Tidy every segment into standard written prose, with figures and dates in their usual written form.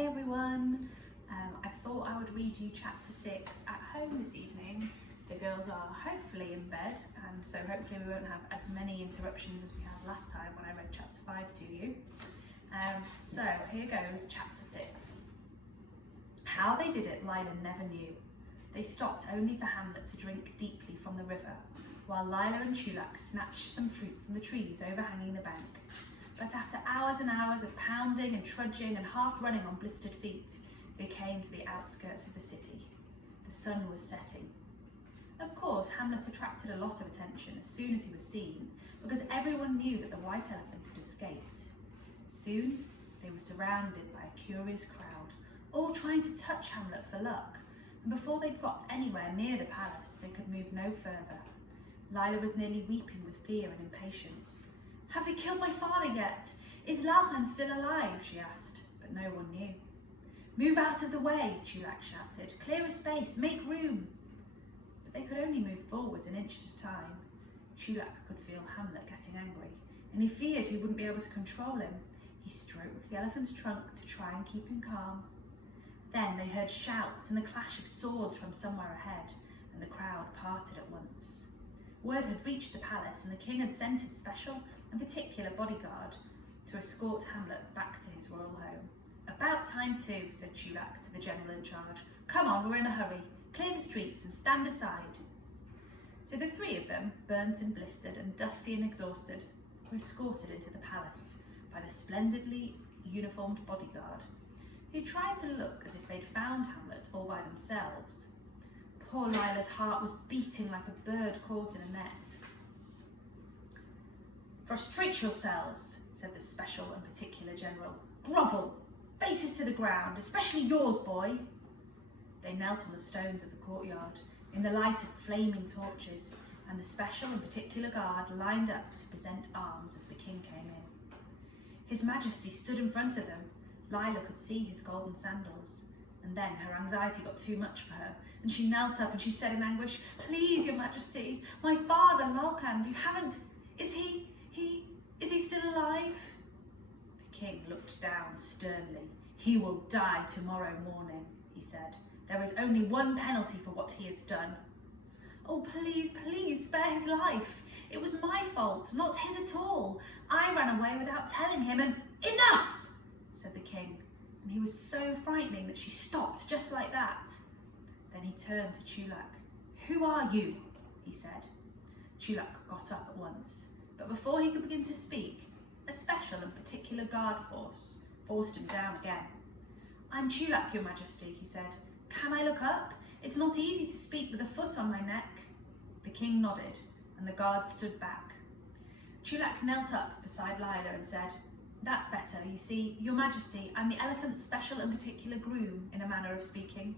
Hi everyone, I thought I would read you chapter 6 at home this evening. The girls are hopefully in bed, and so hopefully we won't have as many interruptions as we had last time when I read chapter 5 to you. So here goes chapter 6. How they did it, Lila never knew. They stopped only for Hamlet to drink deeply from the river, while Lila and Chulak snatched some fruit from the trees overhanging the bank. But after hours and hours of pounding and trudging and half running on blistered feet, they came to the outskirts of the city. The sun was setting. Of course, Hamlet attracted a lot of attention as soon as he was seen, because everyone knew that the white elephant had escaped. Soon, they were surrounded by a curious crowd, all trying to touch Hamlet for luck, and before they'd got anywhere near the palace, they could move no further. Lila was nearly weeping with fear and impatience. "Have they killed my father yet? Is Lalhan still alive?" she asked, but no one knew. "Move out of the way," Chulak shouted. "Clear a space, make room." But they could only move forwards an inch at a time. Chulak could feel Hamlet getting angry, and he feared he wouldn't be able to control him. He stroked the elephant's trunk to try and keep him calm. Then they heard shouts and the clash of swords from somewhere ahead, and the crowd parted at once. Word had reached the palace, and the king had sent his special and particular bodyguard to escort Hamlet back to his royal home. "About time too," said Chulak to the general in charge. "Come on, we're in a hurry. Clear the streets and stand aside." So the three of them, burnt and blistered and dusty and exhausted, were escorted into the palace by the splendidly uniformed bodyguard, who tried to look as if they'd found Hamlet all by themselves. Poor Lila's heart was beating like a bird caught in a net. "Prostrate yourselves," said the special and particular general. "Grovel, faces to the ground, especially yours, boy." They knelt on the stones of the courtyard, in the light of flaming torches, and the special and particular guard lined up to present arms as the king came in. His Majesty stood in front of them. Lila could see his golden sandals, and then her anxiety got too much for her, and she knelt up and she said in anguish, "Please, your Majesty, my father, Lalkan, you haven't, is he still alive?" The king looked down sternly. "He will die tomorrow morning," he said. "There is only one penalty for what he has done." "Oh, please, please, spare his life. It was my fault, not his at all. I ran away without telling him, and—" "Enough!" said the king, and he was so frightening that she stopped just like that. Then he turned to Chulak. "Who are you?" he said. Chulak got up at once, but before he could begin to speak, a special and particular guard force forced him down again. "I'm Chulak, your Majesty," he said. "Can I look up? It's not easy to speak with a foot on my neck." The king nodded, and the guard stood back. Chulak knelt up beside Lila and said, "That's better. You see, your Majesty, I'm the elephant's special and particular groom, in a manner of speaking.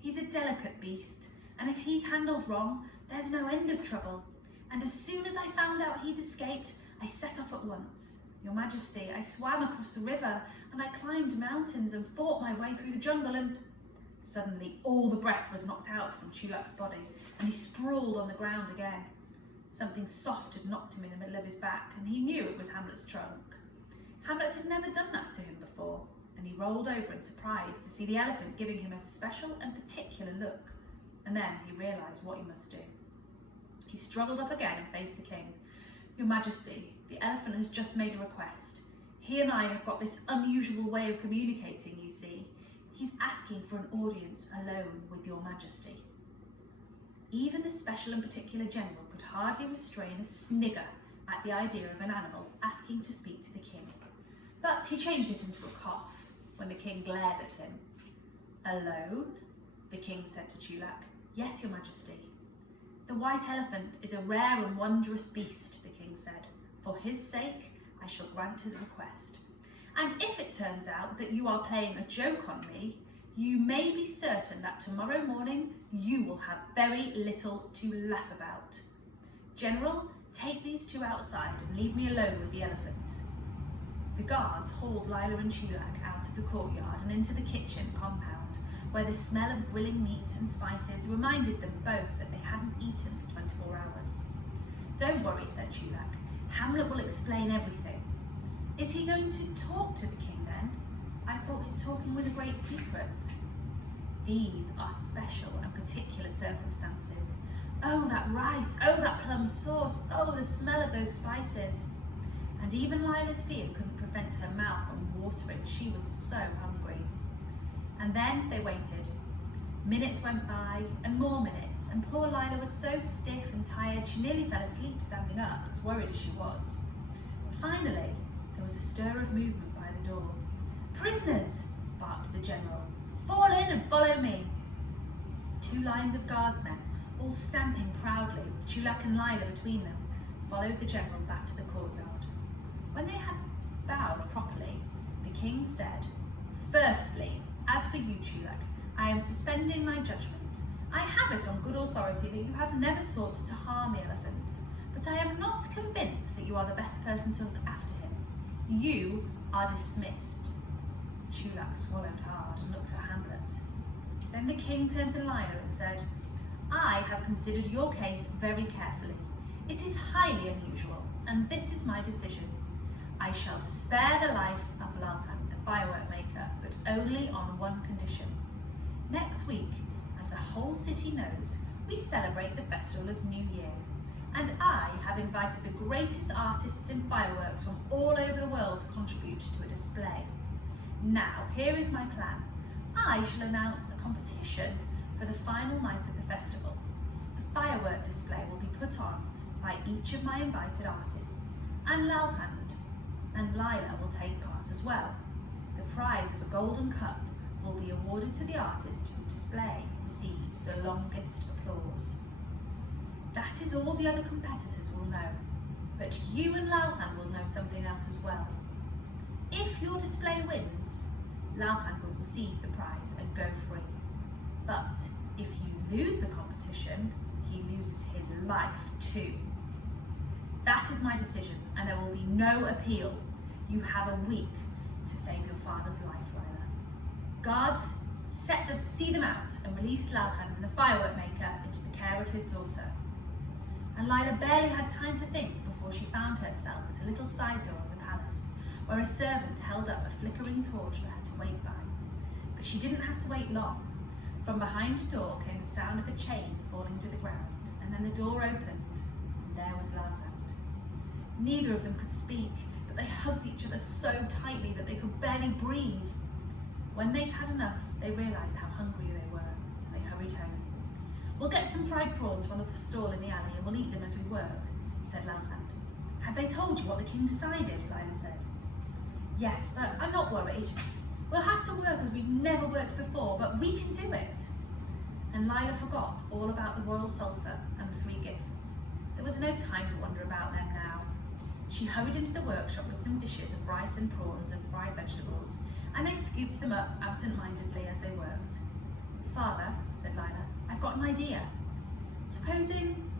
He's a delicate beast, and if he's handled wrong, there's no end of trouble. And as soon as I found out he'd escaped, I set off at once. Your Majesty, I swam across the river, and I climbed mountains and fought my way through the jungle, and—" Suddenly all the breath was knocked out from Chulak's body, and he sprawled on the ground again. Something soft had knocked him in the middle of his back, and he knew it was Hamlet's trunk. Hamlet had never done that to him before, and he rolled over in surprise to see the elephant giving him a special and particular look, and then he realised what he must do. He struggled up again and faced the king. "Your Majesty, the elephant has just made a request. He and I have got this unusual way of communicating, you see. He's asking for an audience alone with your Majesty." Even the special and particular general could hardly restrain a snigger at the idea of an animal asking to speak to the king. But he changed it into a cough when the king glared at him. "Alone?" the king said to Chulak. "Yes, your Majesty." "The white elephant is a rare and wondrous beast," the king said. "For his sake, I shall grant his request. And if it turns out that you are playing a joke on me, you may be certain that tomorrow morning you will have very little to laugh about. General, take these two outside and leave me alone with the elephant." The guards hauled Lila and Chulak out of the courtyard and into the kitchen compound, where the smell of grilling meat and spices reminded them both that they hadn't eaten for 24 hours. "Don't worry," said Chulak. "Hamlet will explain everything." "Is he going to talk to the king then? I thought his talking was a great secret. These are special and particular circumstances. Oh, that rice, oh, that plum sauce, oh, the smell of those spices. And even Lila's fear couldn't prevent her mouth from watering. She was so hungry. And then they waited. Minutes went by, and more minutes, and poor Lila was so stiff and tired she nearly fell asleep standing up, as worried as she was. Finally, there was a stir of movement by the door. "Prisoners!" barked the general. "Fall in and follow me." 2 lines of guardsmen, all stamping proudly, with Chulak and Lila between them, followed the general back to the courtyard. When they had bowed properly, the king said, "Firstly, as for you, Chulak, I am suspending my judgment. I have it on good authority that you have never sought to harm the elephant, but I am not convinced that you are the best person to look after him. You are dismissed." Chulak swallowed hard and looked at Hamlet. Then the king turned to Lila and said, "I have considered your case very carefully. It is highly unusual, and this is my decision. I shall spare the life of Lalhan, the firework maker, but only on one condition. Next week, as the whole city knows, we celebrate the festival of New Year, and I have invited the greatest artists in fireworks from all over the world to contribute to a display. Now, here is my plan. I shall announce a competition for the final night of the festival. A firework display will be put on by each of my invited artists, and Lalhand and Lila will take part as well. The prize of a golden cup will be awarded to the artist whose display receives the longest applause. That is all the other competitors will know, but you and Lalhan will know something else as well. If your display wins, Lalhan will receive the prize and go free. But if you lose the competition, he loses his life too. That is my decision, and there will be no appeal. You have a week to save your father's life, Lila. Guards, see them out and release Lalhan and the firework maker into the care of his daughter." And Lila barely had time to think before she found herself at a little side door of the palace, where a servant held up a flickering torch for her to wait by. But she didn't have to wait long. From behind the door came the sound of a chain falling to the ground, and then the door opened, and there was Lalhand. Neither of them could speak, but they hugged each other so tightly that they could barely breathe. When they'd had enough, they realised how hungry they were, and they hurried home. "We'll get some fried prawns from the stall in the alley, and we'll eat them as we work," said Lalhand. "Have they told you what the king decided?" Lila said. "Yes, but I'm not worried. We'll have to work as we've never worked before, but we can do it." And Lila forgot all about the royal sulphur and the 3 gifts. There was no time to wonder about them now. She hurried into the workshop with some dishes of rice and prawns and fried vegetables, and they scooped them up absent-mindedly as they worked. "Father," said Lila, "I've got an idea. Supposing..."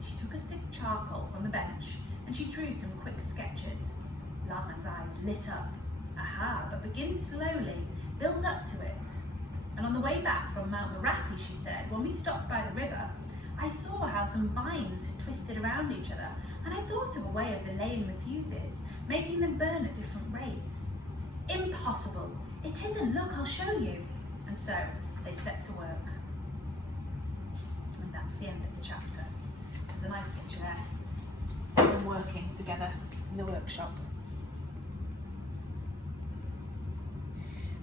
She took a stick of charcoal from the bench and she drew some quick sketches. Lalhan's eyes lit up. "Aha, but begin slowly, build up to it. And on the way back from Mount Merapi," she said, "when we stopped by the river, I saw how some vines had twisted around each other, and I thought of a way of delaying the fuses, making them burn at different rates." "Impossible! It isn't, look, I'll show you." And so they set to work. And that's the end of the chapter. There's a nice picture of them working together in the workshop.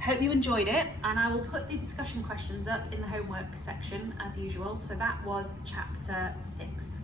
Hope you enjoyed it, and I will put the discussion questions up in the homework section as usual. So that was chapter 6.